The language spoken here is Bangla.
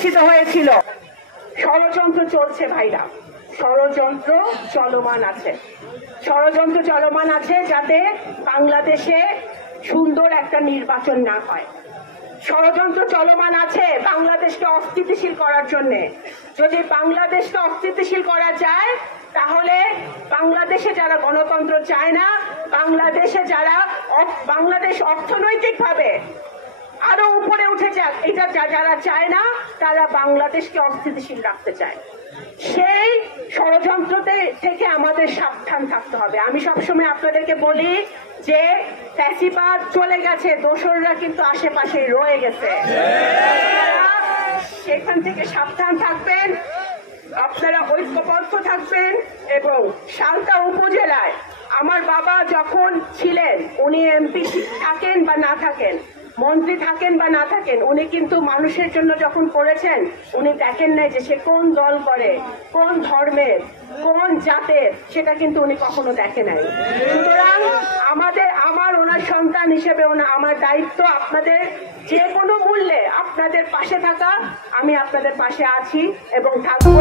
প্রতিষ্ঠিত হয়েছিল। ষড়যন্ত্র চলছে ভাইরা, ষড়যন্ত্র চলমান আছে, ষড়যন্ত্র চলমান আছে যাতে বাংলাদেশে সুন্দর একটা নির্বাচন না হয়। ষড়যন্ত্র চলমান আছে বাংলাদেশকে অস্থিতিশীল করার জন্য। যদি বাংলাদেশকে অস্থিতিশীল করা যায় তাহলে বাংলাদেশে যারা গণতন্ত্র চায় না, বাংলাদেশে যারা বাংলাদেশ অর্থনৈতিকভাবে আরো উপরে উঠে যাক এটা যারা চায় না, তারা বাংলাদেশকে অস্থিতিশীল রাখতে চায়। সেই ষড়যন্ত্রতে থেকে আমাদের সাবধান থাকতে হবে। আমি সবসময় আপনাদেরকে বলি যে ফ্যাসিবাদ চলে গেছে, দোসররা কিন্তু আশেপাশে রয়ে গেছে। সেখান থেকে সাবধান থাকবেন, আপনারা ঐক্যবদ্ধ থাকবেন। এবং সালতা উপজেলায় আমার বাবা যখন ছিলেন, উনি এমপি থাকেন বা না থাকেন, মন্ত্রী থাকেন বা না থাকেন, উনি কিন্তু মানুষের জন্য যখন করেছেন উনি দেখেন নাই যে সে কোন দল করে, কোন ধর্মের, কোন জাতের, সেটা কিন্তু উনি কখনো দেখে নাই। সুতরাং আমার ওনার সন্তান হিসেবে আমার দায়িত্ব আপনাদের যে কোনো মূল্যে আপনাদের পাশে থাকা। আমি আপনাদের পাশে আছি এবং থাকবো।